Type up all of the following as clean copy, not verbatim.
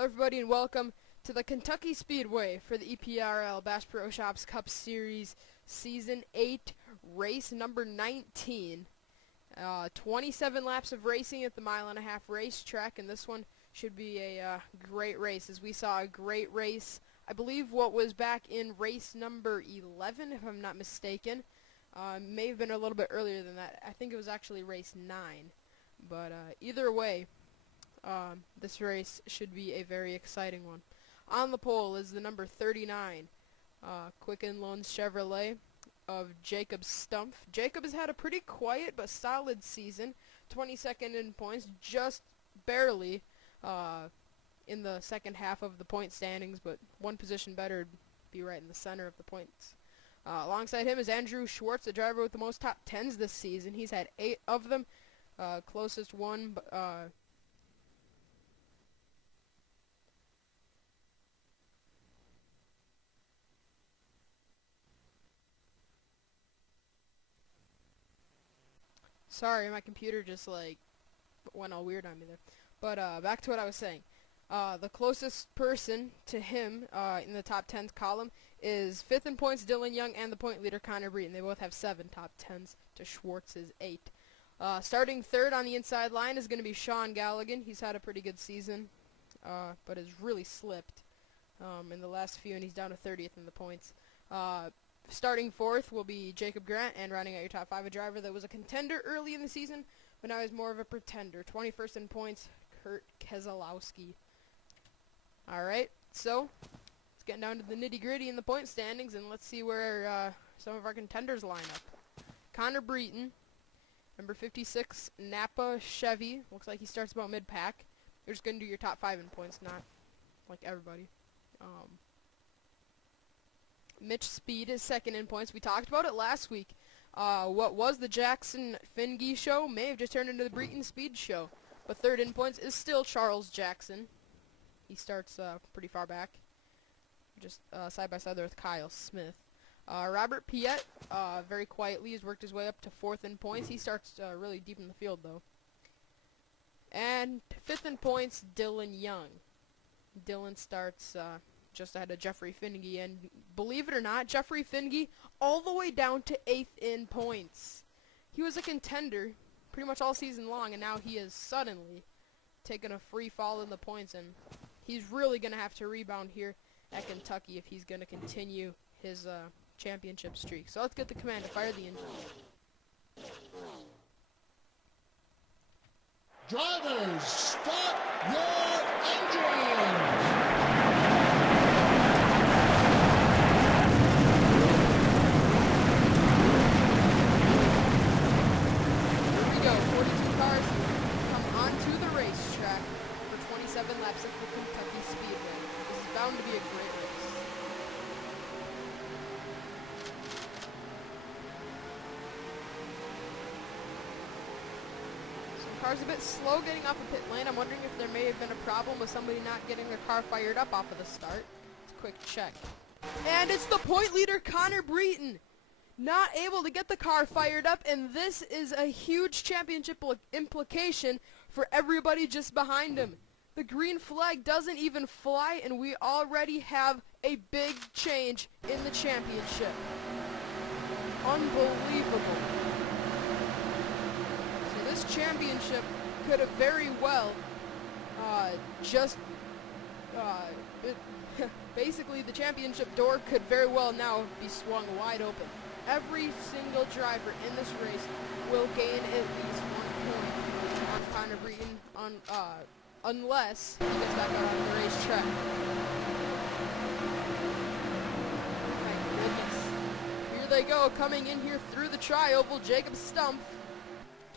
Hello everybody and welcome to the Kentucky Speedway for the EPRL Bass Pro Shops Cup Series Season 8 race number 19. 27 laps of racing at the mile-and-a-half racetrack, and this one should be a great race, as we saw a great race. I believe what was back in race number 11, if I'm not mistaken. May have been a little bit earlier than that. I think it was actually race 9. But either way, this race should be a very exciting one. On the pole is the number 39 Quicken Loans Chevrolet of Jacob Stumpf. Jacob has had a pretty quiet but solid season. 22nd in points, just barely in the second half of the point standings, but one position better, be right in the center of the points. Alongside him is Andrew Schwartz, the driver with the most top 10s this season. He's had 8 of them. Closest one, sorry, my computer just went all weird on me there. But back to what I was saying. The closest person to him in the top 10s column is 5th in points Dylan Young and the point leader Connor Breton. They both have 7 top 10s to Schwartz's 8. Starting third on the inside line is going to be Sean Galligan. He's had a pretty good season, but has really slipped in the last few, and he's down to 30th in the points. Starting fourth will be Jacob Grant, and rounding out your top 5, a driver that was a contender early in the season, but now he's more of a pretender. 21st in points, Kurt Keselowski. Alright, so let's get down to the nitty-gritty in the point standings, and let's see where some of our contenders line up. Connor Breton, number 56, Napa Chevy. Looks like he starts about mid-pack. You're just going to do your top 5 in points, not like everybody. Mitch Speed is 2nd in points. We talked about it last week. What was the Jackson Finge show may have just turned into the Breton Speed show. But 3rd in points is still Charles Jackson. He starts pretty far back. Just side by side there with Kyle Smith. Robert Piet, very quietly, has worked his way up to 4th in points. He starts really deep in the field, though. And 5th in points, Dylan Young. Dylan starts just ahead of Jeffrey Finge, and believe it or not, Jeffrey Finge all the way down to 8th in points. He was a contender pretty much all season long, and now he has suddenly taken a free fall in the points, and he's really going to have to rebound here at Kentucky if he's going to continue his championship streak. So let's get the command to fire the engine. Drivers, start your engine! Laps at the Kentucky Speedway. This is bound to be a great race. Some cars a bit slow getting off of pit lane. I'm wondering if there may have been a problem with somebody not getting their car fired up off of the start. Let's quick check. And it's the point leader, Connor Breton, not able to get the car fired up, and this is a huge championship implication for everybody just behind him. The green flag doesn't even fly, and we already have a big change in the championship. Unbelievable. So this championship could have very well basically the championship door could very well now be swung wide open. Every single driver in this race will gain at least 1 point on Connor Breton unless he gets back out on the racetrack. Oh my goodness. Here they go, coming in here through the tri-oval, Jacob Stumpf.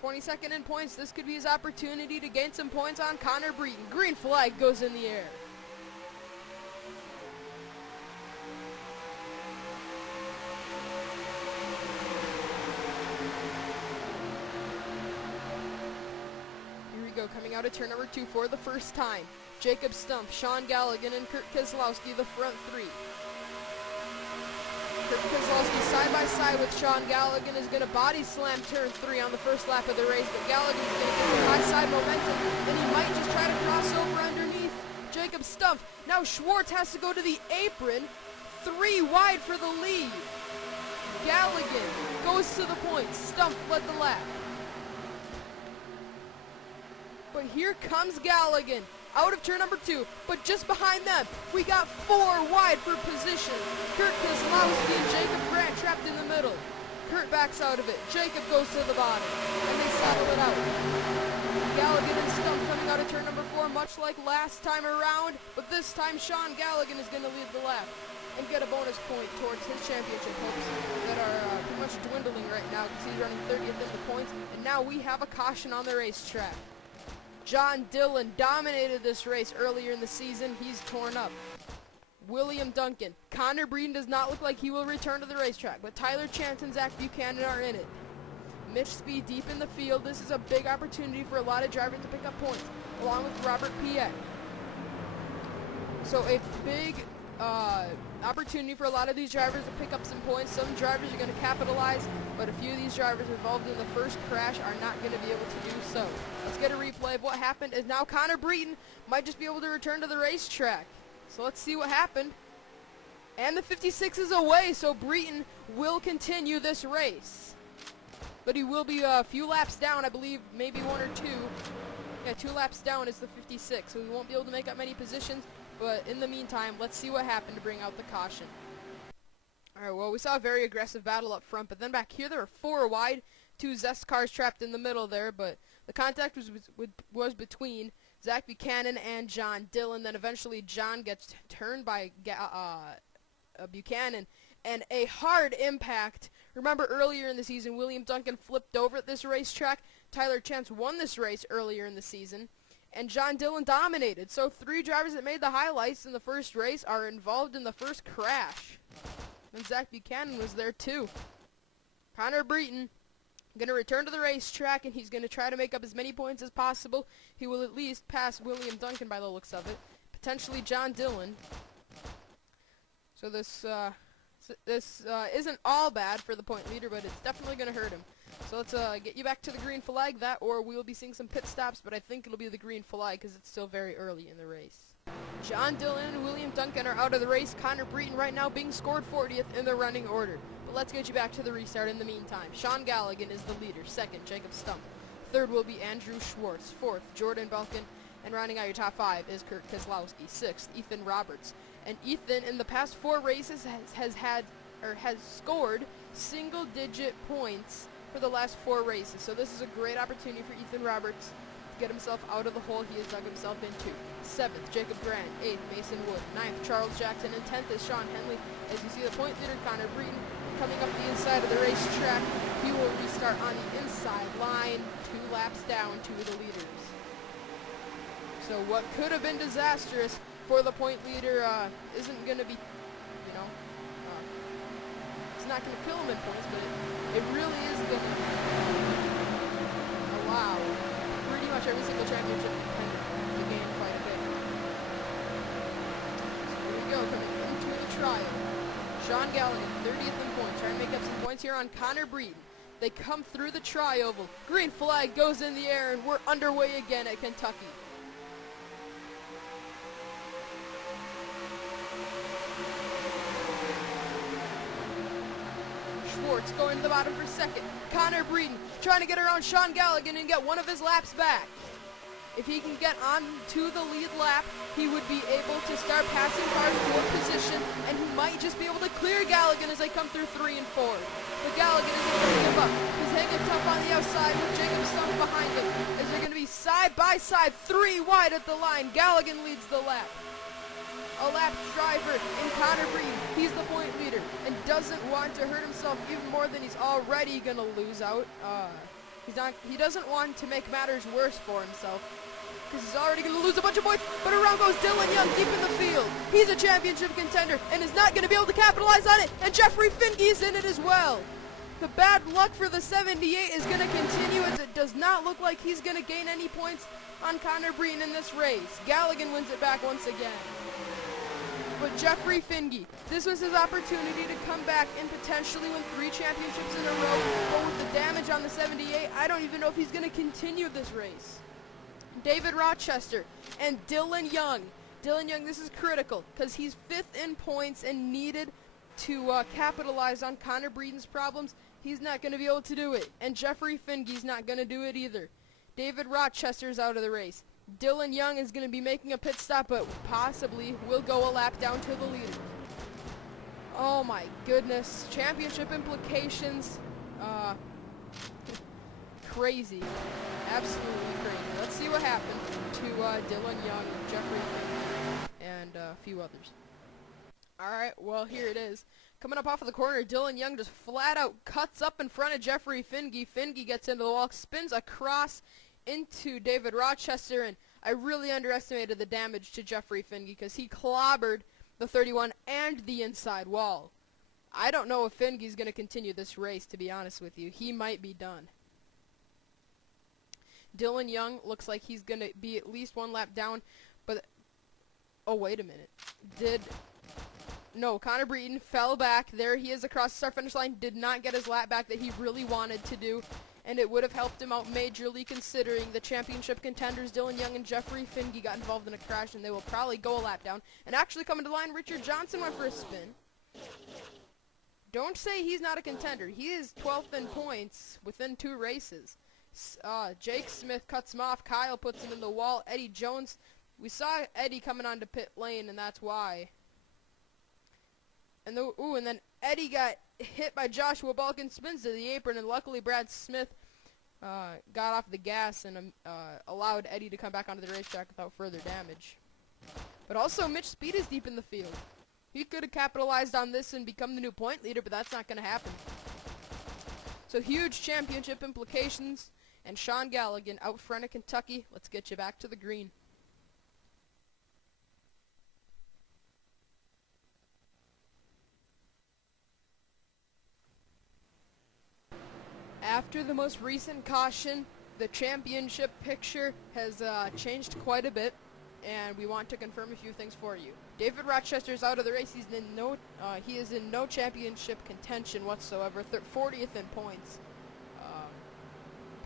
22nd in points. This could be his opportunity to gain some points on Connor Breton. Green flag goes in the air. Coming out of turn number 2 for the first time, Jacob Stumpf, Sean Galligan, and Kurt Keselowski, the front 3. Kurt Keselowski side by side with Sean Galligan is going to body slam turn 3 on the first lap of the race, but Galligan's going to get some high side momentum, and he might just try to cross over underneath. Jacob Jacob Stumpf. Now Schwartz has to go to the apron. 3 wide for the lead. Galligan goes to the point. Stumpf led the lap. But here comes Galligan out of turn number 2. But just behind them, we got 4 wide for position. Kurt Kozlowski and Jacob Grant trapped in the middle. Kurt backs out of it. Jacob goes to the bottom. And they settle it out. Galligan and Stumpf coming out of turn number 4, much like last time around. But this time, Sean Galligan is going to lead the lap and get a bonus point towards his championship hopes that are pretty much dwindling right now because he's running 30th in the points. And now we have a caution on the racetrack. John Dillon dominated this race earlier in the season. He's torn up. William Duncan. Connor Breeden does not look like he will return to the racetrack, but Tyler Chance and Zach Buchanan are in it. Mitch Speed deep in the field. This is a big opportunity for a lot of drivers to pick up points, along with Robert Piet. So a big opportunity for a lot of these drivers to pick up some points. Some drivers are going to capitalize, but a few of these drivers involved in the first crash are not going to be able to do so. Let's get a replay of what happened. As now Connor Breeden might just be able to return to the racetrack. So let's see what happened. And the 56 is away, so Breeden will continue this race. But he will be a few laps down, I believe, maybe 1 or 2. Yeah, 2 laps down is the 56, so he won't be able to make up many positions. But in the meantime, let's see what happened to bring out the caution. Alright, well, we saw a very aggressive battle up front, but then back here there were 4 wide, 2 Zest cars trapped in the middle there, but the contact was between Zach Buchanan and John Dillon. Then eventually John gets turned by Buchanan, and a hard impact. Remember earlier in the season, William Duncan flipped over at this racetrack. Tyler Chance won this race earlier in the season. And John Dillon dominated. So 3 drivers that made the highlights in the first race are involved in the first crash. And Zach Buchanan was there too. Connor Breeden going to return to the racetrack, and he's going to try to make up as many points as possible. He will at least pass William Duncan by the looks of it. Potentially John Dillon. So this isn't all bad for the point leader, but it's definitely going to hurt him. So let's get you back to the green flag, that, or we'll be seeing some pit stops, but I think it'll be the green flag because it's still very early in the race. John Dillon and William Duncan are out of the race. Connor Breeden right now being scored 40th in the running order. But let's get you back to the restart in the meantime. Sean Galligan is the leader. 2nd, Jacob Stumpf. 3rd will be Andrew Schwartz. 4th, Jordan Belkin. And rounding out your top 5 is Kurt Kozlowski. 6th, Ethan Roberts. And Ethan, in the past 4 races, has scored single-digit points for the last 4 races. So this is a great opportunity for Ethan Roberts to get himself out of the hole he has dug himself into. 7th, Jacob Grant. 8th, Mason Wood. 9th, Charles Jackson. And 10th is Sean Henley. As you see the point leader, Connor Breeden, coming up the inside of the racetrack. He will restart on the inside line, 2 laps down to the leaders. So what could have been disastrous for the point leader isn't going to be, it's not going to kill him in points, but it really is going to allow pretty much every single championship to gain quite a bit. So here we go, coming into the trial. Sean Galligan, 30th in points, trying to make up some points here on Connor Breeden. They come through the tri-oval. Green flag goes in the air, and we're underway again at Kentucky. Schwartz going to the bottom for 2nd. Connor Breeden trying to get around Sean Galligan and get one of his laps back. If he can get on to the lead lap, he would be able to start passing cars for position, and he might just be able to clear Galligan as they come through 3 and 4. But Galligan is able to give up. He's hanging tough on the outside with Jacob Stumpf behind him. As they're going to be side by side, 3 wide at the line. Galligan leads the lap. A lap driver in Connor Breeden. He's the point leader and doesn't want to hurt himself even more than he's already going to lose out. He doesn't want to make matters worse for himself because he's already going to lose a bunch of points. But around goes Dylan Young deep in the field. He's a championship contender and is not going to be able to capitalize on it. And Jeffrey Finke's in it as well. The bad luck for the 78 is going to continue as it does not look like he's going to gain any points on Connor Breeden in this race. Galligan wins it back once again. But Jeffrey Finke, this was his opportunity to come back and potentially win 3 championships in a row. But with the damage on the 78, I don't even know if he's going to continue this race. David Rochester and Dylan Young Dylan Young, this is critical because he's 5th in points and needed to capitalize on Connor Breeden's problems. He's not going to be able to do it. And Jeffrey Finge's not going to do it either. David Rochester's out of the race. Dylan Young is going to be making a pit stop, but possibly will go a lap down to the leader. Oh my goodness. Championship implications. Crazy. Absolutely crazy. Let's see what happened to Dylan Young, Jeffrey Finge, and a few others. Alright, well, here it is. Coming up off of the corner, Dylan Young just flat out cuts up in front of Jeffrey Finge. Finge gets into the wall, spins across into David Rochester, and I really underestimated the damage to Jeffrey Finge because he clobbered the 31 and the inside wall. I don't know if Finge's going to continue this race, to be honest with you. He might be done. Dylan Young looks like he's going to be at least one lap down, but... Oh, wait a minute. No, Connor Breeden fell back. There he is across the start-finish line. Did not get his lap back that he really wanted to do, and it would have helped him out majorly considering the championship contenders Dylan Young and Jeffrey Finge got involved in a crash, and they will probably go a lap down. And actually coming to the line, Richard Johnson went for a spin. Don't say he's not a contender. He is 12th in points within 2 races. Jake Smith cuts him off. Kyle puts him in the wall. Eddie Jones, we saw Eddie coming onto pit lane, and that's why. And then Eddie got hit by Joshua Balkin, spins to the apron, and luckily Brad Smith got off the gas and allowed Eddie to come back onto the racetrack without further damage. But also, Mitch Speed is deep in the field. He could have capitalized on this and become the new point leader, but that's not going to happen. So huge championship implications, and Sean Galligan out front of Kentucky. Let's get you back to the green. After the most recent caution, the championship picture has changed quite a bit, and we want to confirm a few things for you. David Rochester is out of the race. He is in no championship contention whatsoever. 40th in points.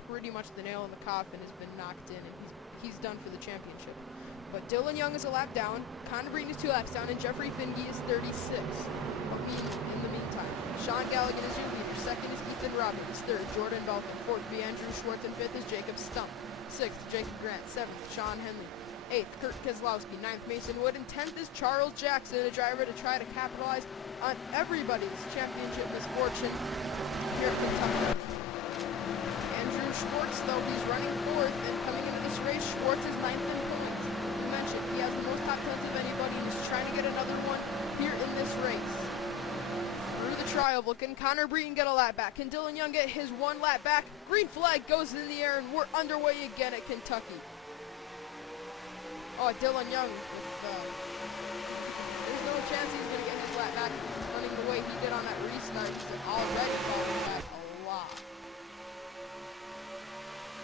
Pretty much the nail in the coffin has been knocked in, and he's done for the championship. But Dylan Young is a lap down. Connor Breeden is 2 laps down, and Jeffrey Finge is 36. But in the meantime, Sean Galligan is your leader. 2nd is Ethan Robbins. 3rd, Jordan Balkin. 4th, be Andrew Schwartz. And 5th is Jacob Stump. 6th, Jacob Grant. 7th, Sean Henley. 8th, Kurt Keselowski. 9th, Mason Wood. And 10th is Charles Jackson, a driver to try to capitalize on everybody's championship misfortune here at Kentucky. Andrew Schwartz, though, he's running 4th, and coming into this race, Schwartz is 9th in points. We mentioned he has the most top 10s of anybody, and he's trying to get another one here in this race. Through the trial book, can Connor Breeden get a lap back? Can Dylan Young get his 1 lap back? Green flag goes in the air, and we're underway again at Kentucky. Oh, Dylan Young, there's no chance he's going to get his lap back. Running the way he did on that restart, he's already falling back a lot.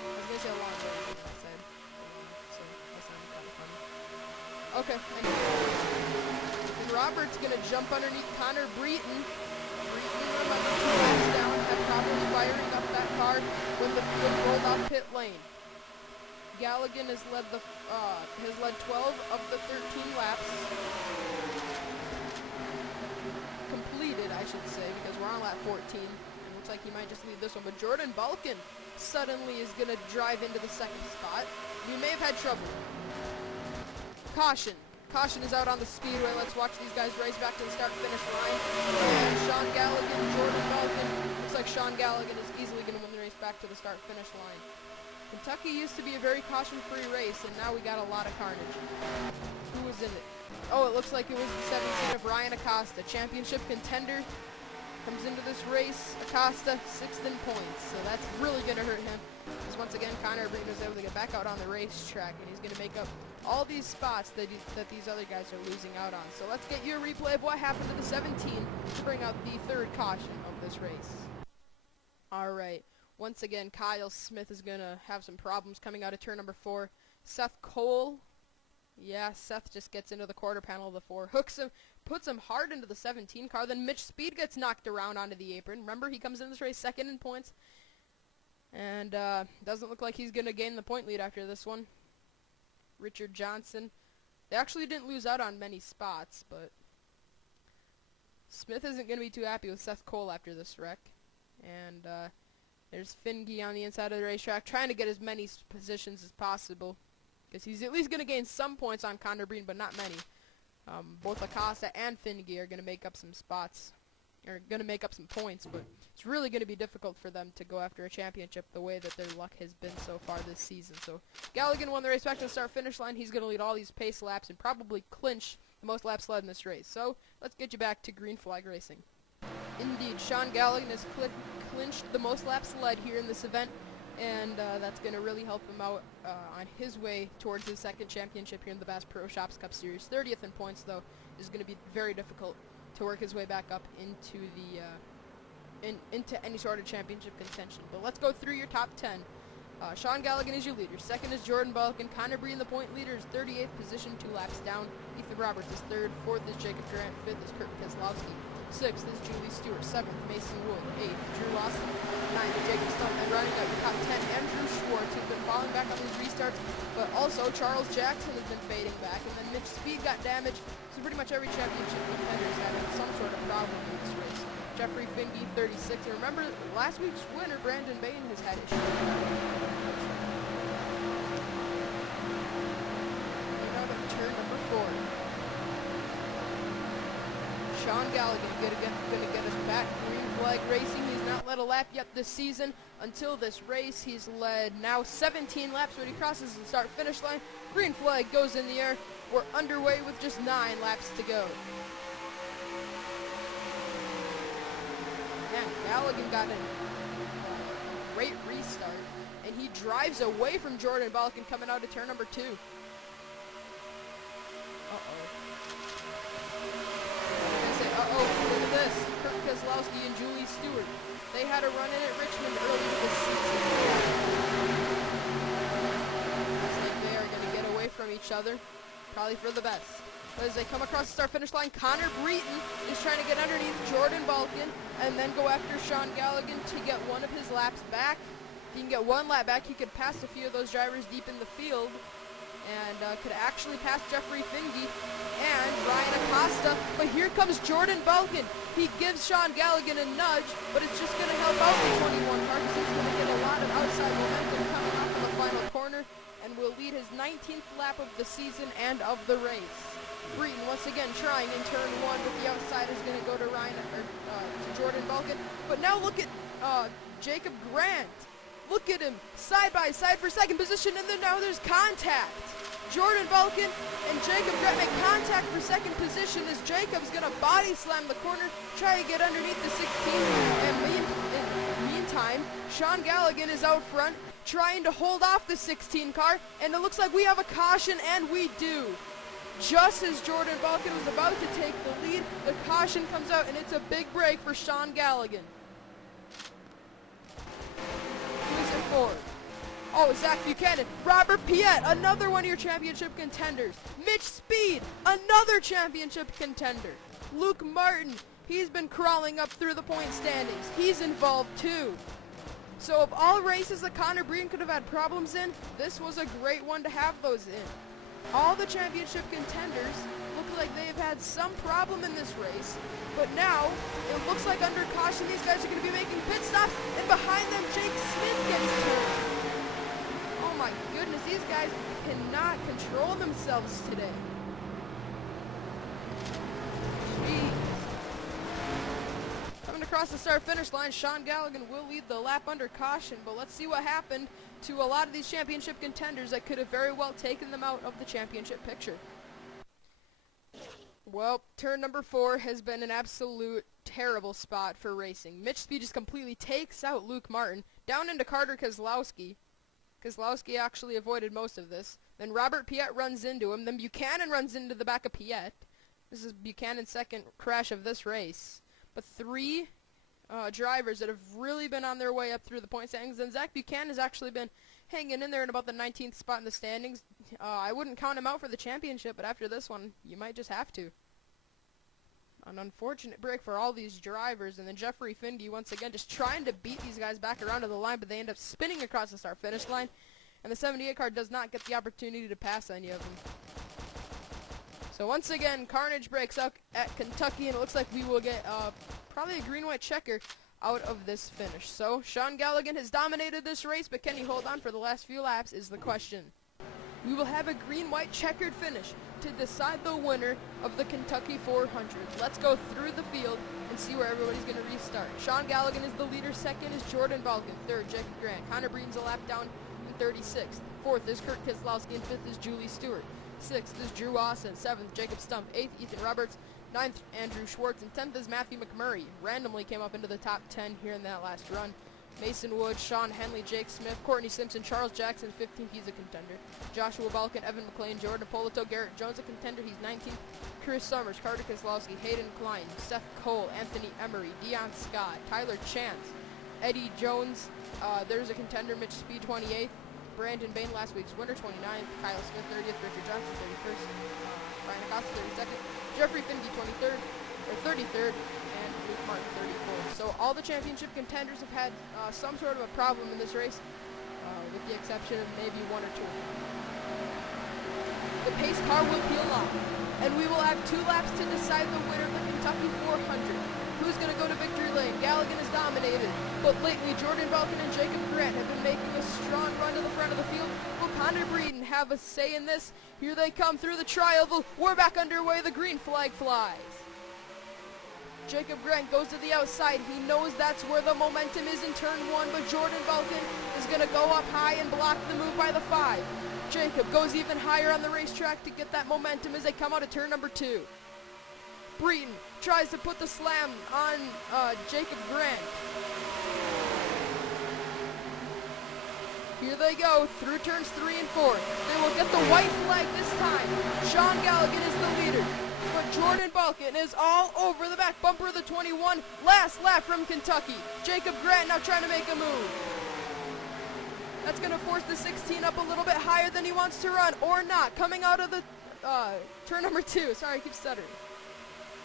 I was going to say a long way, so that sounded kind of funny. Okay, and Robert's going to jump underneath Connor Breeden. Breeden, remember, 2 laps down, had problems firing up that car when the field rolled off pit lane. Galligan has led 12 of the 13 laps. Completed, I should say, because we're on lap 14. And looks like he might just lead this one. But Jordan Balkin suddenly is going to drive into the 2nd spot. We may have had trouble. Caution. Caution is out on the speedway. Let's watch these guys race back to the start-finish line. And Sean Galligan, Jordan Balkin. Looks like Sean Galligan is easily going to win the race back to the start-finish line. Kentucky used to be a very caution-free race, and now we got a lot of carnage. Who was in it? Oh, it looks like it was the 17 of Ryan Acosta, championship contender. Comes into this race, Acosta, 6th in points, so that's really going to hurt him. Because once again, Connor Breeden was able to get back out on the racetrack, and he's going to make up all these spots that these other guys are losing out on. So let's get you a replay of what happened to the 17 to bring out the 3rd caution of this race. All right. Once again, Kyle Smith is going to have some problems coming out of turn number 4. Seth Cole. Yeah, Seth just gets into the quarter panel of the 4. Hooks him, puts him hard into the 17 car. Then Mitch Speed gets knocked around onto the apron. Remember, he comes in this race 2nd in points. And doesn't look like he's going to gain the point lead after this one. Richard Johnson They actually didn't lose out on many spots, but Smith isn't going to be too happy with Seth Cole after this wreck. And there's Finge on the inside of the racetrack, trying to get as many positions as possible, because he's at least going to gain some points on Connor Breen, but not many. Both Acosta and Finge are going to make up some spots, or going to make up some points, but it's really going to be difficult for them to go after a championship the way that their luck has been so far this season. So Galligan won the race back to the start-finish line. He's going to lead all these pace laps and probably clinch the most laps led in this race. So let's get you back to green flag racing. Indeed, Sean Galligan has clinched the most laps led here in this event, and that's going to really help him out on his way towards his second championship here in the Bass Pro Shops Cup Series. 30th in points, though, is going to be very difficult to work his way back up into the into any sort of championship contention. But let's go through your top 10. Sean Galligan is your leader. Second is Jordan Balkin. Connor Breen, the point leader, is 38th position, 2 laps down. Ethan Roberts is 3rd. 4th is Jacob Grant. 5th is Kurt Keselowski. 6th is Julie Stewart. 7th, Mason Wood. 8th, Drew Lawson. 9th, Jacob Stone. And running up the top 10, Andrew Schwartz, who's been falling back on these restarts. But also, Charles Jackson has been fading back. And then Mitch Speed got damaged. So pretty much every championship contender is having some sort of problem in this race. Jeffrey Finge, 36. And remember, last week's winner, Brandon Bain, has had issues. Out of turn number 4. Sean Galligan going to get us back. Green flag racing. He's not led a lap yet this season. Until this race, he's led now 17 laps when he crosses the start-finish line. Green flag goes in the air. We're underway with just 9 laps to go. Man, Galligan got a great restart, and he drives away from Jordan Balkin coming out of turn number 2. Look at this. Kurt Keselowski and Julie Stewart. They had a run in at Richmond earlier this season. Looks like they are going to get away from each other, probably for the best. But as they come across the start-finish line, Connor Breton is trying to get underneath Jordan Balkin and then go after Sean Galligan to get one of his laps back. If he can get 1 lap back, he could pass a few of those drivers deep in the field and could actually pass Jeffrey Finge and Ryan Acosta. But here comes Jordan Balkin. He gives Sean Galligan a nudge, but it's just going to help out the 21 car because he's going to get a lot of outside momentum coming off of the final corner and will lead his 19th lap of the season and of the race. Breton once again trying in turn 1, but the outside is going to go to to Jordan Balkin. But now look at Jacob Grant. Look at him, side by side for second position, and then now there's contact. Jordan Balkin and Jacob Grant make contact for second position as Jacob's going to body slam the corner, try to get underneath the 16. And in the meantime, Sean Galligan is out front trying to hold off the 16 car, and it looks like we have a caution, and we do. Just as Jordan Balkin was about to take the lead, the caution comes out, and it's a big break for Sean Galligan. Who's it for? Oh, Zach Buchanan. Robert Piet, another one of your championship contenders. Mitch Speed, another championship contender. Luke Martin, he's been crawling up through the point standings. He's involved too. So of all races that Connor Breen could have had problems in, this was a great one to have those in. All the championship contenders look like they have had some problem in this race, but now it looks like under caution these guys are going to be making pit stops, and behind them Jake Smith gets turned. Oh my goodness, these guys cannot control themselves today. Jeez. Coming across the start-finish line, Sean Galligan will lead the lap under caution, but let's see what happened to a lot of these championship contenders that could have very well taken them out of the championship picture. Well, turn number 4 has been an absolute terrible spot for racing. Mitch Speed just completely takes out Luke Martin, down into Carter Keselowski. Keselowski actually avoided most of this. Then Robert Piet runs into him. Then Buchanan runs into the back of Piet. This is Buchanan's second crash of this race. But 3 drivers that have really been on their way up through the point standings. And Zach Buchanan has actually been hanging in there in about the 19th spot in the standings. I wouldn't count him out for the championship, but after this one, you might just have to. An unfortunate break for all these drivers, and then Jeffrey Finge once again just trying to beat these guys back around to the line, but they end up spinning across the start-finish line, and the 78 car does not get the opportunity to pass any of them. So once again, carnage breaks out at Kentucky, and it looks like we will get probably a green-white checker out of this finish. So Sean Galligan has dominated this race, but can he hold on for the last few laps is the question. We will have a green-white checkered finish to decide the winner of the Kentucky 400. Let's go through the field and see where everybody's going to restart. Sean Galligan is the leader. Second is Jordan Balkin. Third, Jacob Grant. Connor Breeden's a lap down in 36th. Fourth is Kurt Keselowski, and fifth is Julie Stewart. Sixth is Drew Austin. Seventh, Jacob Stump. Eighth, Ethan Roberts. Ninth, Andrew Schwartz. And 10th is Matthew McMurray. Randomly came up into the top 10 here in that last run. Mason Wood, Sean Henley, Jake Smith, Courtney Simpson, Charles Jackson, 15th, he's a contender. Joshua Balkin, Evan McLean, Jordan Polito, Garrett Jones, a contender, he's 19th. Chris Summers, Carter Keselowski, Hayden Klein, Seth Cole, Anthony Emery, Dion Scott, Tyler Chance, Eddie Jones, there's a contender, Mitch Speed, 28th. Brandon Bain, last week's winner, 29th. Kyle Smith, 30th. Richard Johnson, 31st. Brian Acosta, 32nd. Jeffrey Finke, 23rd, or 33rd. And Luke Martin, 34th. So all the championship contenders have had some sort of a problem in this race, with the exception of maybe one or two. The pace car will peel off, and we will have 2 laps to decide the winner of the Kentucky 400. Who's going to go to victory lane? Galligan is dominated, but lately Jordan Balkin and Jacob Grant have been making a strong run to the front of the field. Will Connor Breeden have a say in this? Here they come through the tri-oval. We're back underway. The green flag flies. Jacob Grant goes to the outside. He knows that's where the momentum is in turn 1, but Jordan Balkin is going to go up high and block the move by the 5. Jacob goes even higher on the racetrack to get that momentum as they come out of turn number 2. Breeden tries to put the slam on Jacob Grant. Here they go through turns 3 and 4. They will get the white flag this time. Sean Galligan is the leader, but Jordan Balkin is all over the back bumper of the 21. Last lap from Kentucky. Jacob Grant now trying to make a move. That's going to force the 16 up a little bit higher than he wants to run, or not. Coming out of the turn number 2. Sorry, I keep stuttering.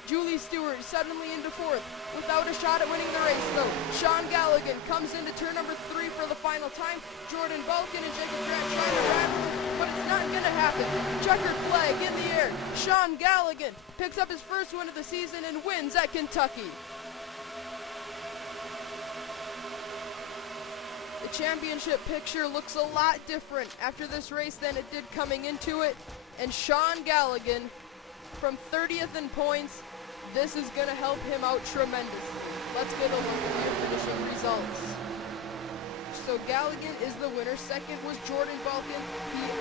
Julie Stewart suddenly into 4th without a shot at winning the race, though. Sean Galligan comes into turn number 3 for the final time. Jordan Balkin and Jacob Grant trying to rattle, but it's not going to happen. Checkered flag in the air. Sean Galligan picks up his first win of the season and wins at Kentucky. The championship picture looks a lot different after this race than it did coming into it, and Sean Galligan from 30th in points. This is going to help him out tremendously. Let's get a look at your finishing results. So Galligan is the winner. Second was Jordan Balkin.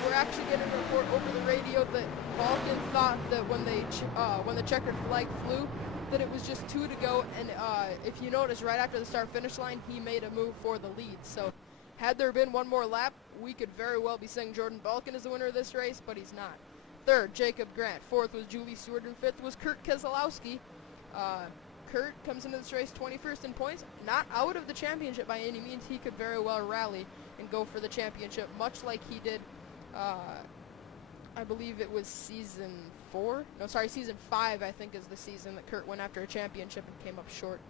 We're actually getting a report over the radio that Balkin thought that when the checkered flag flew, that it was just 2 to go. And if you notice, right after the start-finish line, he made a move for the lead. So had there been one more lap, we could very well be saying Jordan Balkin is the winner of this race, but he's not. Third, Jacob Grant. Fourth was Julie Stewart, and fifth was Kurt Keselowski. Kurt comes into this race 21st in points. Not out of the championship by any means. He could very well rally and go for the championship, much like he did, I believe it was season 4? No, sorry, season 5, I think, is the season that Kurt went after a championship and came up short.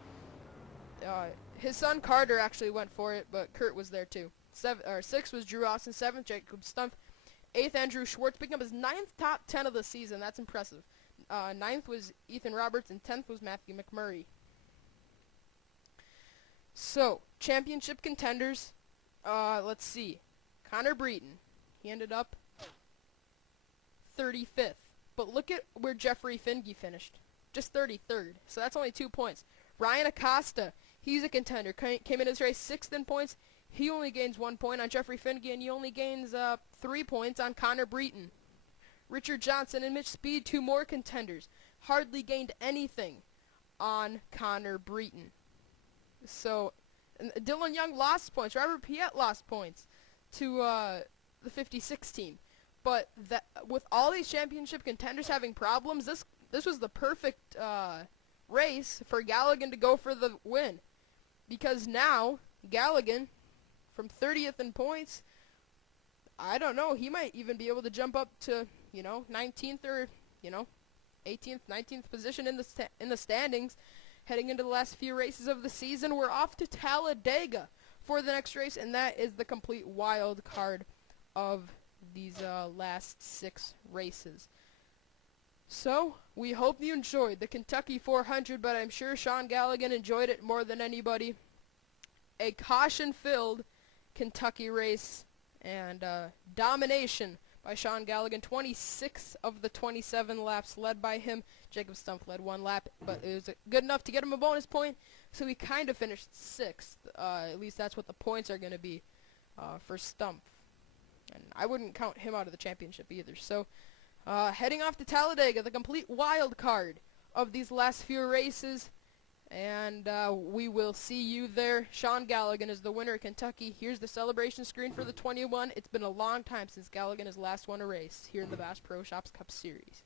His son Carter actually went for it, but Kurt was there too. 6th was Drew Austin. 7th, Jacob Stump. 8th, Andrew Schwartz, picking up his 9th top 10 of the season. That's impressive. 9th was Ethan Roberts, and 10th was Matthew McMurray. So, championship contenders, let's see. Connor Breeden, he ended up 35th. But look at where Jeffrey Finke finished. Just 33rd. So that's only 2 points. Ryan Acosta, he's a contender. Came in his race 6th in points. He only gains 1 point on Jeffrey Finke, and he only gains 3 points on Connor Breeden. Richard Johnson and Mitch Speed, 2 more contenders, hardly gained anything on Connor Breeden. So, Dylan Young lost points. Robert Piet lost points to the 56 team. But with all these championship contenders having problems, this was the perfect race for Galligan to go for the win. Because now, Galligan, from 30th in points, I don't know, he might even be able to jump up to, 19th or, 18th, 19th position in the standings heading into the last few races of the season. We're off to Talladega for the next race, and that is the complete wild card of these last 6 races. So, we hope you enjoyed the Kentucky 400, but I'm sure Sean Galligan enjoyed it more than anybody. A caution-filled Kentucky race and domination by Sean Galligan. 26 of the 27 laps led by him. Jacob Stumpf led 1 lap, but it was good enough to get him a bonus point, so he kind of finished 6th. At least that's what the points are going to be for Stumpf. And I wouldn't count him out of the championship either. So, heading off to Talladega, the complete wild card of these last few races. And we will see you there. Sean Galligan is the winner of Kentucky. Here's the celebration screen for the 21. It's been a long time since Galligan has last won a race here in the Bass Pro Shops Cup Series.